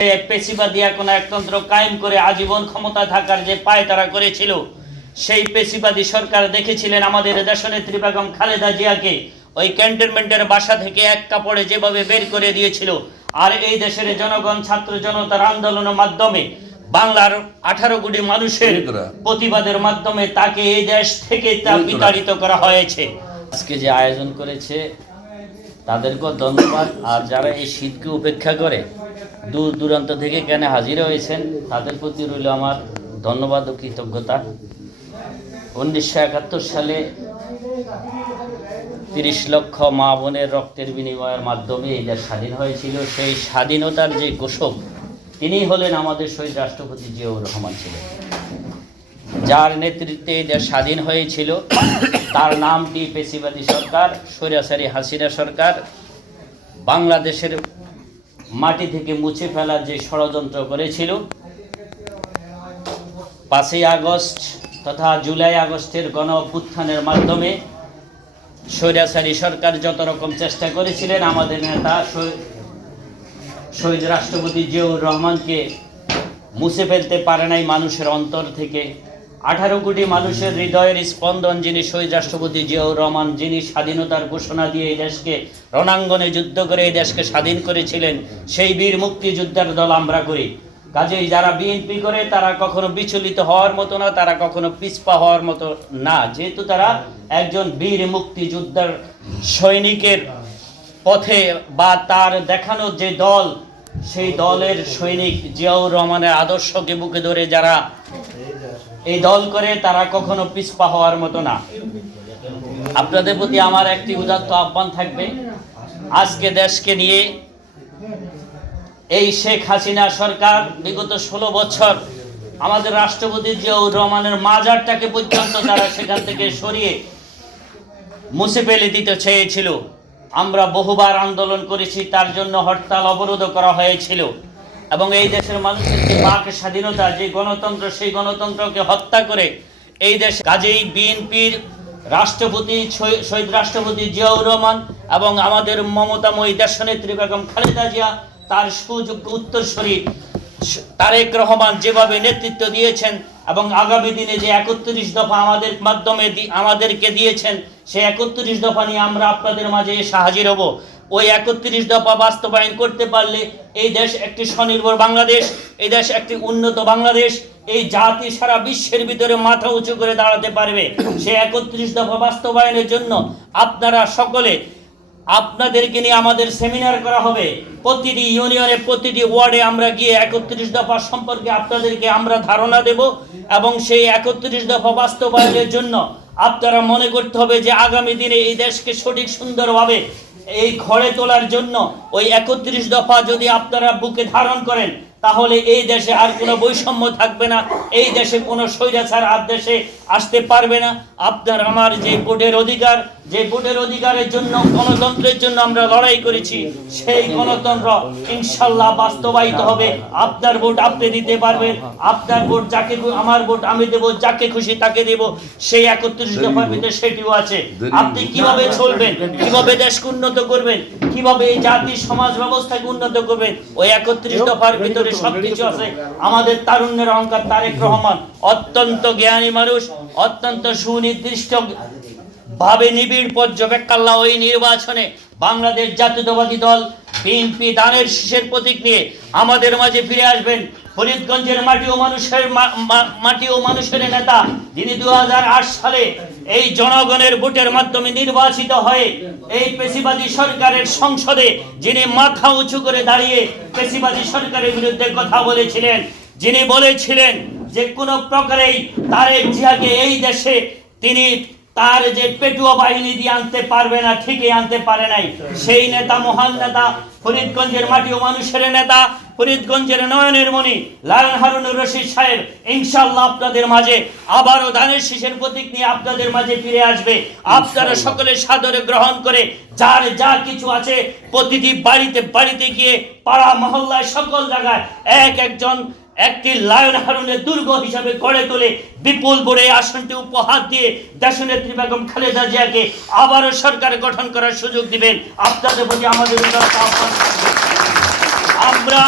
পেশিবাদী এখন একতন্ত্র কায়েম করে আজীবন ক্ষমতা থাকার যে পায়তারা করেছিল, সেই পেশিবাদী সরকার দেখেছিলেন আমাদের দেশনেত্রী বেগম খালেদা জিয়াকে ওই ক্যান্টনমেন্টের বাসা থেকে এক কাপড়ে যেভাবে বের করে দিয়েছিল। আর এই দেশের জনগণ ছাত্র জনতার আন্দোলনের মাধ্যমে বাংলার 18 কোটি মানুষের প্রতিবাদের মাধ্যমে তাকে এই দেশ থেকে বিতাড়িত করা হয়েছে। আজকে যে আয়োজন করেছে তাদেরকেও ধন্যবাদ। আর যারা এই শীতকে উপেক্ষা করে দূর দূরান্ত থেকে কেন হাজির হয়েছেন তাদের প্রতি রইল আমার ধন্যবাদ ও কৃতজ্ঞতা। 1971 সালে 30 লক্ষ মা বোনের রক্তের বিনিময়ের মাধ্যমে এই দেশ স্বাধীন হয়েছিল। সেই স্বাধীনতার যে ঘোষক তিনি হলেন আমাদের শহীদ রাষ্ট্রপতি জিয়াউর রহমান ছিলেন, যার নেতৃত্বে এই দেশ স্বাধীন হয়েছিল। তার নামটি পেশিবাদী সরকার, স্বৈরাচারী হাসিনা সরকার বাংলাদেশের মাটি থেকে মুছে ফেলার যে ষড়যন্ত্র করেছিল, 5ই আগস্ট তথা জুলাই আগস্টের গণ অভ্যুত্থানের মাধ্যমে স্বৈরাচারী সরকার যত রকম চেষ্টা করেছিলেন, আমাদের নেতা শহীদ রাষ্ট্রপতি জিয়াউর রহমানকে মুছে ফেলতে পারে নাই মানুষের অন্তর থেকে। 18 কোটি মানুষের হৃদয়ের স্পন্দন যিনি শহীদ রাষ্ট্রপতি জিয়াউর রহমান, যিনি স্বাধীনতার ঘোষণা দিয়ে এই দেশকে রণাঙ্গনে যুদ্ধ করে এই দেশকে স্বাধীন করেছিলেন, সেই বীর মুক্তিযোদ্ধার দল আমরা করি। কাজেই যারা বিএনপি করে তারা কখনো বিচলিত হওয়ার মতো না, তারা কখনো পিছপা হওয়ার মতো না, যেহেতু তারা একজন বীর মুক্তিযোদ্ধার সৈনিকের পথে বা তার দেখানো যে দল, সেই দলের সৈনিক জিয়াউর রহমানের আদর্শকে বুকে ধরে যারা এই দল করে তারা কখনো পিছপা হওয়ার মতো না। আপনাদের প্রতি আমার একটি উদাত্ত আহ্বান থাকবে, আজকে দেশকে নিয়ে এই শেখ হাসিনা সরকার বিগত 16 বছর আমাদের রাষ্ট্রপতি জিয়াউর রহমানের মাজারটাকে পর্যন্ত তারা সেখান থেকে সরিয়ে মুছে ফেলে দিতে চেয়েছিল। আমরা বহুবার আন্দোলন করেছি, তার জন্য হরতাল অবরোধ করা হয়েছিল এবং এই দেশের মানুষের যে বাক স্বাধীনতা, যে গণতন্ত্র, সেই গণতন্ত্রকে হত্যা করে এই দেশ। কাজেই বিএনপির রাষ্ট্রপতি শহীদ রাষ্ট্রপতি জিয়াউর রহমান এবং আমাদের মমতাময়ী দেশনেত্রী বেগম খালেদা জিয়া, তার সুযোগ্য উত্তরসূরি তারেক রহমান যেভাবে নেতৃত্ব দিয়েছেন এবং আগামী দিনে যে 31 দফা আমাদের মাধ্যমে আমাদেরকে দিয়েছেন, সেই 31 দফা নিয়ে আমরা আপনাদের মাঝে এসে হাজির হব। ওই 31 দফা বাস্তবায়ন করতে পারলে এই দেশ একটি স্বনির্ভর বাংলাদেশ, এই দেশ একটি উন্নত বাংলাদেশ, এই জাতি সারা বিশ্বের ভিতরে মাথা উঁচু করে দাঁড়াতে পারবে। সেই 31 দফা বাস্তবায়নের জন্য আপনারা সকলে, আপনাদেরকে নিয়ে আমাদের সেমিনার করা হবে। প্রতিটি ইউনিয়নে, প্রতিটি ওয়ার্ডে আমরা গিয়ে 31 দফা সম্পর্কে আপনাদেরকে আমরা ধারণা দেব এবং সেই 31 দফা বাস্তবায়নের জন্য আপনারা মনে করতে হবে যে আগামী দিনে এই দেশকে সঠিক সুন্দরভাবে এই ঘরে তোলার জন্য ওই 31 দফা যদি আপনারা বুকে ধারণ করেন, তাহলে এই দেশে আর কোনো বৈষম্য থাকবে না, এই দেশে কোনো স্বৈরাচার আর দেশে আসতে পারবে না। আপনার আমার যে ভোটের অধিকার, যে ভোটের অধিকারের জন্য, গণতন্ত্রের জন্য আমরা লড়াই করেছি, সেই গণতন্ত্র ইনশাল্লাহ বাস্তবায়িত হবে। আপনার ভোট আপনি দিতে পারবেন, আপনার ভোট যাকে, আমার ভোট আমি দেব, যাকে খুশি তাকে দেব। সেই 31 দফার ভিতরে সেটিও আছে। আপনি কিভাবে চলবেন, কিভাবে দেশকে উন্নত করবেন, কিভাবে এই জাতির সমাজ ব্যবস্থাকে উন্নত করবেন, ওই 31 দফার ভিতরে সবকিছু আছে। আমাদের তারুণ্যের অহংকার তারেক রহমান অত্যন্ত জ্ঞানী মানুষ, অত্যন্ত সুনির্দিষ্ট ভাবে নিবিড় পর্যবেক্ষণ। ওই নির্বাচনে বাংলাদেশ জাতীয়তাবাদী দল বিএনপি দানের শীষের প্রতীক নিয়ে আমাদের মাঝে ফিরে আসবেন। ফরিদগঞ্জের মাটি ও মানুষের নেতা, যিনি 2008 সালে এই জনগণের ভোটের মাধ্যমে নির্বাচিত হয়ে এই পেশিবাদী সরকারের সংসদে যিনি মাথা উঁচু করে দাঁড়িয়ে পেশিবাদী সরকারের বিরুদ্ধে কথা বলেছিলেন, যিনি বলেছিলেন যে কোনো প্রকারেই তারেক জিয়াকে এই দেশে তিনি তার যে পেটুয়া বাহিনী দিয়ে আনতে পারবে না, ঠিকই আনতে পারে নাই। সেই নেতা, মহান নেতা, ফরিদগঞ্জের মাটি ও মানুষের নেতা, ফরিদগঞ্জের নয়নের মণি লালন হারুনুর রশিদ সাহেব ইনশাআল্লাহ আপনাদের মাঝে আবারও ধানের শীষের প্রতীক নিয়ে আপনাদের মাঝে ফিরে আসবে। আপনারা সকলে সাদরে গ্রহণ করে যার যা কিছু আছে প্রতিটি বাড়িতে বাড়িতে গিয়ে, পাড়া মহল্লায়, সকল জায়গায় একজন একটি লায়ন হারুনের দুর্গ হিসাবে গড়ে তোলে বিপুল ভোটে আসনটি উপহার দিয়ে দেশনেত্রী বেগম খালেদা জিয়াকে আবারও সরকার গঠন করার সুযোগ দিবেন। আপনাদের প্রতি আমাদের আমরা